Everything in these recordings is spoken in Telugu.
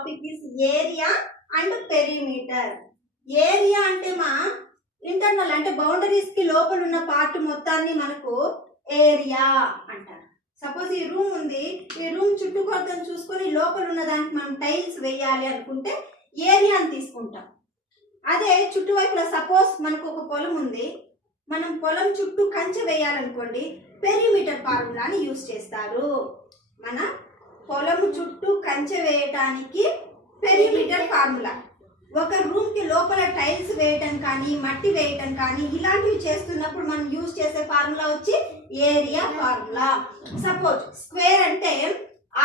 Topic is area and perimeter. Area అంటే మా ఇంటర్నల్ అంటే బౌండరీస్ కి లోపల ఉన్న పార్ట్ మొత్తాన్ని మనకు ఏరియా అంటారు. సపోజ్ ఈ రూమ్ ఉంది, ఈ రూమ్ చుట్టుకొలతను చూసుకొని లోపల ఉన్న దానికి మనం టైల్స్ వేయాలి అనుకుంటే ఏరియా అని తీసుకుంటాం. అదే చుట్టువైపుల సపోజ్ మనకు ఒక పొలం ఉంది, మనం పొలం చుట్టూ కంచె వేయాలనుకోండి పెరిమీటర్ ఫార్ములాని యూజ్ చేస్తారు. మన పొలం చుట్టూ కంచె వేయటానికి పెరిమీటర్ ఫార్ములా. ఒక రూమ్ కి లోపల టైల్స్ వేయటం కానీ మట్టి వేయటం కానీ ఇలాంటివి చేస్తున్నప్పుడు మనం యూజ్ చేసే ఫార్ములా వచ్చి ఏరియా ఫార్ములా. సపోజ్ స్క్వేర్ అంటే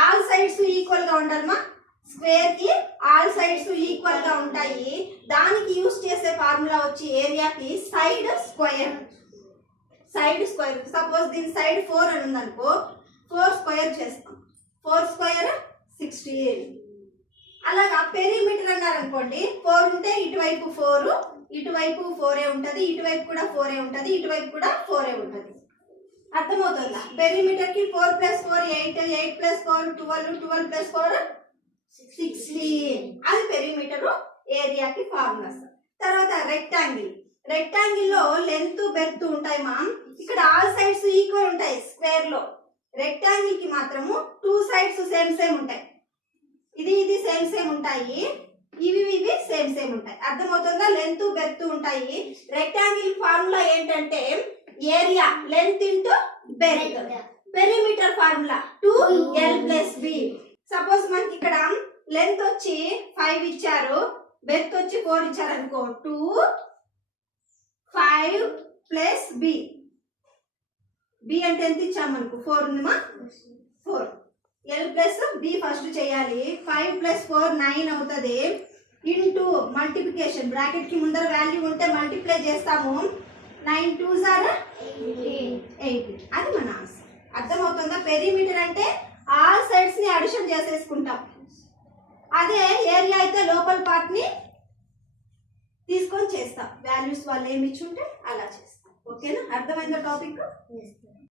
ఆల్ సైడ్స్ ఈక్వల్ గా ఉండాలమ్మా, స్క్వేర్ కి ఆల్ సైడ్స్ ఈక్వల్ గా ఉంటాయి. దానికి యూజ్ చేసే ఫార్ములా వచ్చి ఏరియాకి side square. Side square suppose దీని సైడ్ 4 అని ఉందనుకో, 4 స్క్వేర్ చేస్తాం, 4 స్క్వేర్ 16. అలాగా పెరిమీటర్ అన్నారు అనుకోండి, 4 ఉంటే ఇటువైపు 4, ఇటువైపు 4 ఉంటుంది, ఇటువైపు కూడా 4 ఉంటుంది, ఇటువైపు కూడా 4 ఉంటుంది. అర్థమవుతుందా? పెరిమీటర్ కి 4 + 4 8, 8 + 4 12, 12 + 4 16. అది పెరిమీటర్ ఏరియాకి ఫార్ములాస్. తర్వాత రెక్టాంగిల్. రెక్టాంగిల్ లో లెంత్ బెర్త్ ఉంటాయి మా. ఇక్కడ ఆల్ సైడ్స్ ఈక్వల్ ఉంటాయి స్క్వేర్ లో. రెక్టాంగిల్ కి మాత్రము 2 సైడ్స్ సేమ్ ఉంటాయి. ఇది సేమ్ ఉంటాయి, ఇవి సేమ్ ఉంటాయి. అర్థమవుతుందా? లెంత్ బెర్త్ ఉంటాయి. రెక్టాంగిల్ ఫార్ములా ఏంటంటే area length into berth. Perimeter formula 2l + b. Suppose మనకి ఇక్కడ లెంత్ వచ్చి 5 ఇచ్చారు, బెర్త్ వచ్చి 4 ఇచ్చారు అనుకో, 2 5 + b. b అంటే ఎంత ఇచ్చామనుకో 4 ఉందమ్మా, 4. l + b ఫస్ట్ చేయాలి. 5 + 4 9 అవుతుంది. ఇంటూ మల్టిప్లికేషన్, బ్రాకెట్ కి ముందర వాల్యూ ఉంటే మల్టిప్లై చేస్తాము. 9 2s are 8. అది మన ఆన్సర్. అర్థమవుతుందా? పెరిమీటర్ అంటే ఆల్ సైడ్స్ ని అడిషన్ చేసేసుకుంటాం. అదే ఏరియా అయితే లోపల పార్ట్ ని తీసుకొని చేస్తాం. వాల్యూస్ వాళ్ళు ఏమి ఇచ్చుంటే అలా చేస్తాం. ఓకేనా? అర్థమైందా టాపిక్?